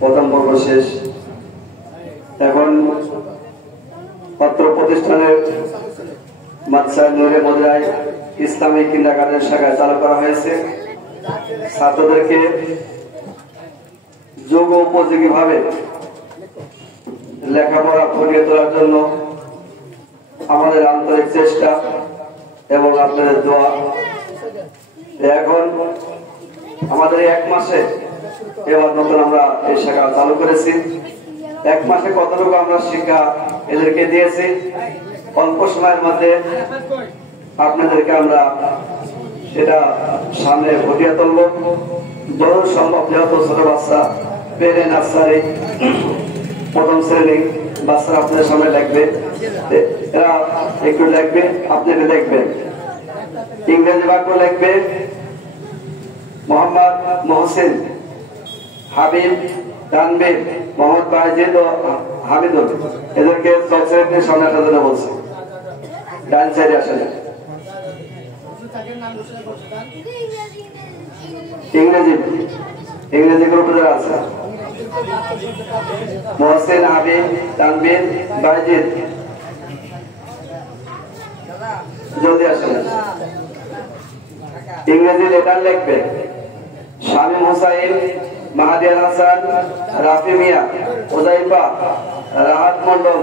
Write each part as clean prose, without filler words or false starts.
প্রথম পর্ব শেষ। এখন পত্র প্রতিষ্ঠানের মাদ্রাসা নূরে মদিনায় ইসলামিক কিন্ডারগার্টেন শাখায় চালু করা হয়েছে। ছাত্রদেরকে যোগ্য উপযোগী ভাবে লেখাপড়া ফুটিয়ে তোলার জন্য আমাদের আন্তরিক চেষ্টা এবং আপনাদের দোয়া। এখন আমাদের এক মাসে এবার নতুন আমরা এই শাখা চালু করেছি। এক মাসে কতটুকু আমরা শিক্ষা এদেরকে দিয়েছি, অল্প সময়ের মধ্যে আপনাদেরকে আমরা সেটা সামনে ফুটিয়ে তুলব। যত সম্ভব, যেহেতু ছোট বাচ্চা পেরে নার্সারি প্রথম শ্রেণী বাচ্চারা আপনাদের সামনে লিখবে, এরা একটু লিখবে, আপনি দেখবেন। ইংরেজি বাক্য লিখবে মোহাম্মদ মহসিন, হাবিব, তানবীর, মোহাম্মদ বাজিদ ও হামিদুল। এদেরকে চলচ্চিত্রের সামনে আসার জন্য বলছে। ডান সাইডে আসেন। ইংরেজি গ্রুপে যারা আছে মহসিন, হাবিব, তানবীর, বাজিদ, জলদি আসেন। ইংরেজি লেটার লিখবে শামীম হোসাইন, মাহাদি আল হাসান, রাফি মিয়া, ওজাইফা, রাহাত মন্ডল,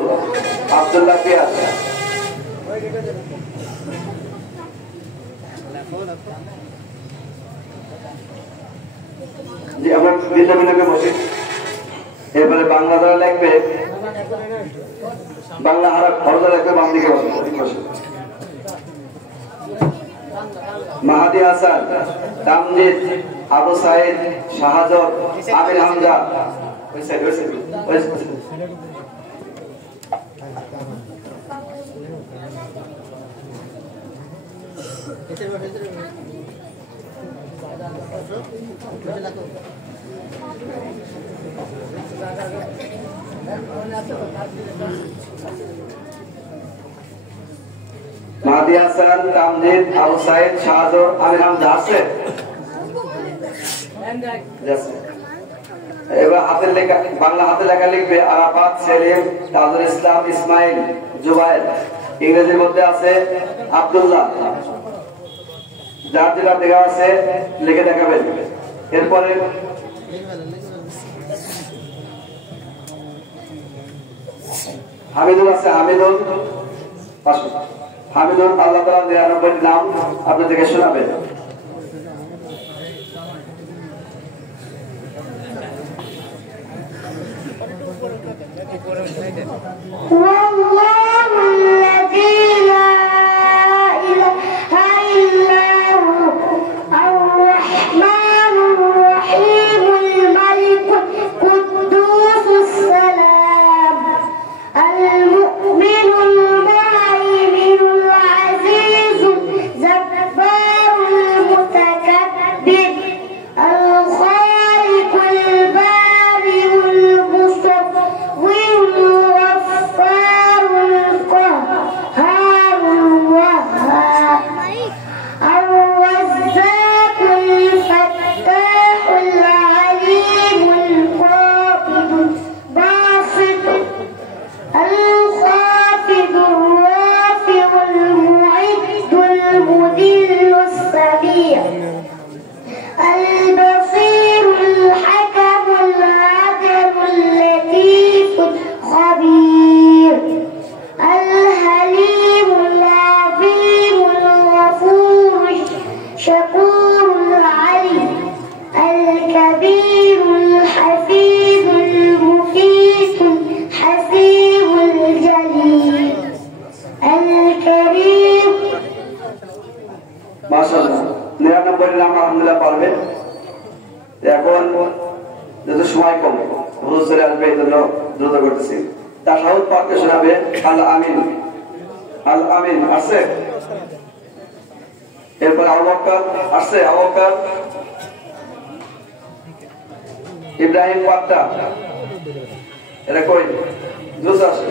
আব্দুল্লাহ পিয়াস। জি, আমরা ভিন্ন ভিন্ন বসি। এরপরে বাংলা যারা লিখবে, বাংলা হারা খরচা লিখবে বাম দিকে বসে। মাহাদি হাসান, তামজিদ, আবু সাইদ, শাহজাদ, আমির হামজা। মাহাদি হাসান, তামজিদ, আবু সাইদ, শাহজাদ, আমির হামজা আছে। এবার হাতের লেখা, বাংলা হাতে লেখা লিখবে আরাফাত, সেলিম, তাজুল ইসলাম, ইসমাইল, জুবাইর। ইংরেজির মধ্যে আছে আব্দুল্লাহ। যার যেটা দেখা আছে লিখে দেখাবেন। এরপরে হামিদুল আছে, হামিদুল, হামিদুল আল্লাহ তাআলা 99 নাম আপনাদেরকে শোনাবেন। এখন যেহেতু সময় কম, হুজুর চলে আসবে, এই জন্য দ্রুত করতেছি। তাশাহুদ পাঠে শোনাবে আল আমিন। আল আমিন আসছে। এরপর আবু বকর আসছে। আবু বকর, ইব্রাহিম পাট্টা, এটা কই দ্রুত আসে।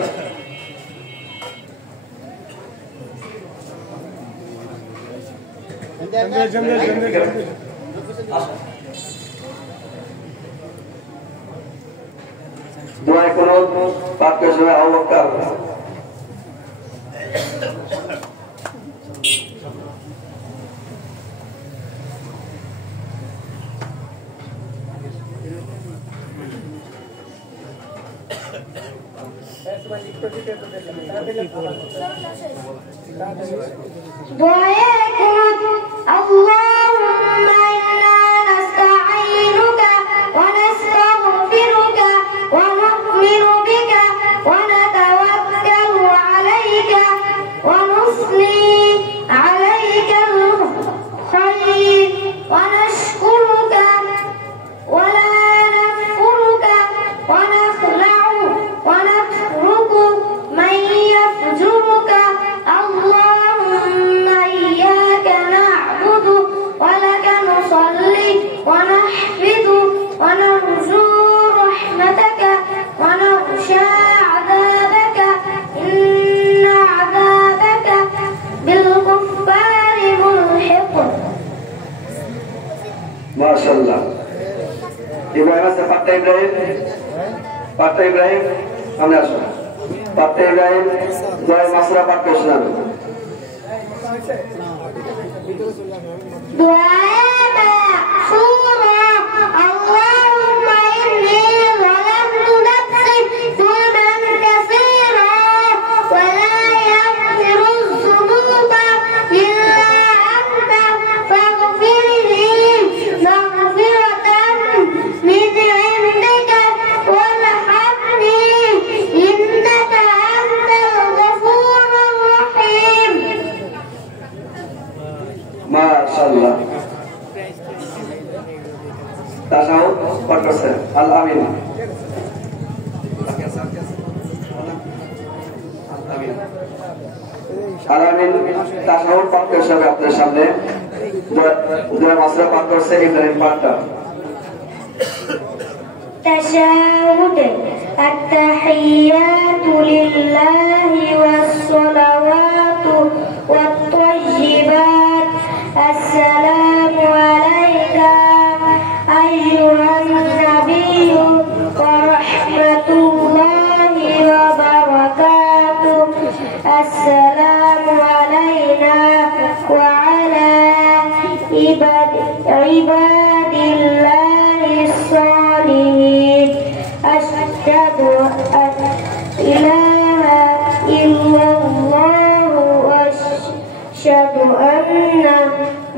দোয়া কুনুত পাঠ করছেন আবু বকর। माशाल्लाह इब्राहिम से पाट्टा इब्राहिम हमने आसो पाट्टा इब्राहिम दुआ मासरा पाठ कर सुनाबे दुआ मासूरा अल्लाहुम्मा इन्नी ज़लमतु नफ्सी ज़ुल्मन कसीरा व ला यग़फिरु ज़ुनूबा इल्ला अंता फ़ाग़फिरली मग़फ़िरतन मिन इंदिका वरहमनी इन्नका अंतल गफूरुर रहीम। माशाअल्लाह ताशाहुद पाठ करছে আল আমিন আল আমিন তাশাহুদ পাঠ করছে আপনাদের সামনে দোয়া মাসরা পাঠ করছে ইব্রাহিম পাঠটা তাশাহুদ আত-তাহিয়াতু লিল্লাহি ওয়াস-সালাওয়াতু ওয়াত-তাইয়্যিবাত আসসালামু আলাইকা আইয়ুহান নাবিয়্যু ওয়া রাহমাতুল্লাহি ওয়া বারাকাতুহু আসসালামু আলাইনা ওয়া আলা ইবাদিল্লাহিস সালিহিন আশহাদু আন ইলাহা ইল্লাল্লাহু ওয়া আশহাদু আন্না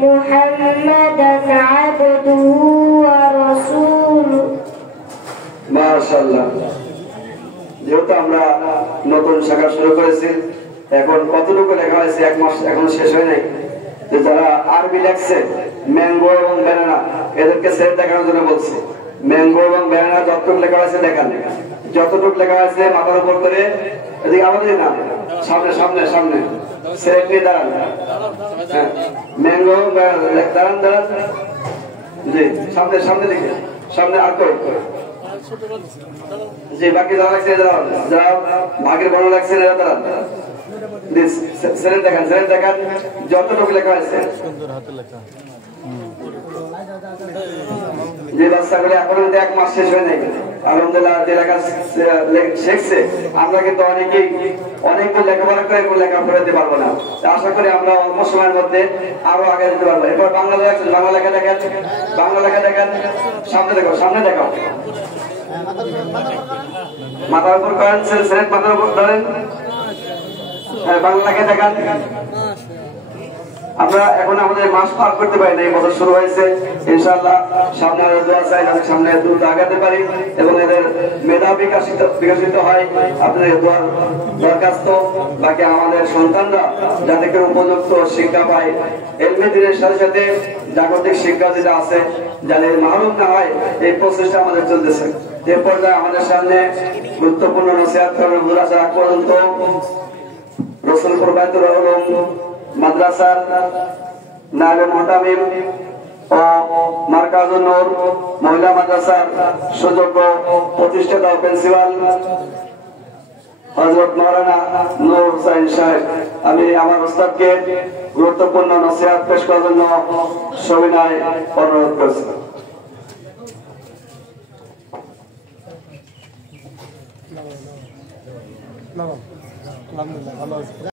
মুহাম্মাদান আবদুহু ওয়া রাসূলুহু। মাশাআল্লাহ যেহেতু আমরা নতুন শাখা শুরু করেছি এখন কতটুকু লেখা হয়েছে এক মাস এখনো শেষ হয় নাই যে যারা আরবি লেখছে ম্যাঙ্গো এবং ব্যানানা এদেরকে সেট দেখানোর জন্য বলছি ম্যাঙ্গো এবং ব্যানানা যতটুকু লেখা আছে দেখান যতটুকু লেখা আছে মাথার উপর করে এদিকে আমাদের না সামনে সামনে সামনে সেট নিয়ে দাঁড়ান ম্যাঙ্গো দাঁড়ান দাঁড়ান জি সামনে সামনে দিকে সামনে আর তো জি বাকি যারা লাগছে যারা ভাগের বড় লাগছে এরা দাঁড়ান সেট দেখান যতটুকু লেখা আছে সুন্দর হাতে লেখা যে বাচ্চাগুলো এখনো এক মাস শেষ হয় নাই আলহামদুলিল্লাহ যে লেখা শিখছে আমরা কিন্তু অনেকগুলো লেখাপড়া করে লেখাপড়া দিতে পারবো না আশা করি আমরা অল্প সময়ের মধ্যে আরো আগে দিতে পারবো এরপর বাংলা লেখা দেখেন সামনে দেখো মাথার উপর করেন সেট মাথার উপর ধরেন বাংলা লেখা দেখান আমরা এখন আমাদের মাস পার করতে পারি না এই বছর শুরু হয়েছে ইনশাআল্লাহ সামনে আরো দোয়া চাই যাতে সামনে দ্রুত আগাতে পারি এবং এদের মেধা বিকশিত হয় আপনাদের দোয়ার দরখাস্ত বাকি আমাদের সন্তানরা যাতে কেউ উপযুক্ত শিক্ষা পায় এলমে দিনের সাথে সাথে জাগতিক শিক্ষা যেটা আছে যাতে মাহরুম না হয় এই প্রচেষ্টা আমাদের চলতেছে এ পর্যায়ে আমাদের সামনে গুরুত্বপূর্ণ নসিহত করবেন মুদ্রাসা আগ পর্যন্ত রসুলপুর বাইতুল উলুম মাদ্রাসার নায়েবে মুহতামিম ও মারকাজুন নূর মহিলা মাদ্রাসার সুযোগ্য প্রতিষ্ঠাতা প্রিন্সিপাল হযরত মাওলানা নূর হোসেন সাহেব আমি আমার উস্তাদকে গুরুত্বপূর্ণ নসিহত পেশ করার জন্য সবিনয় অনুরোধ করছি। আলহামদুলিল্লাহ ভালো আছে।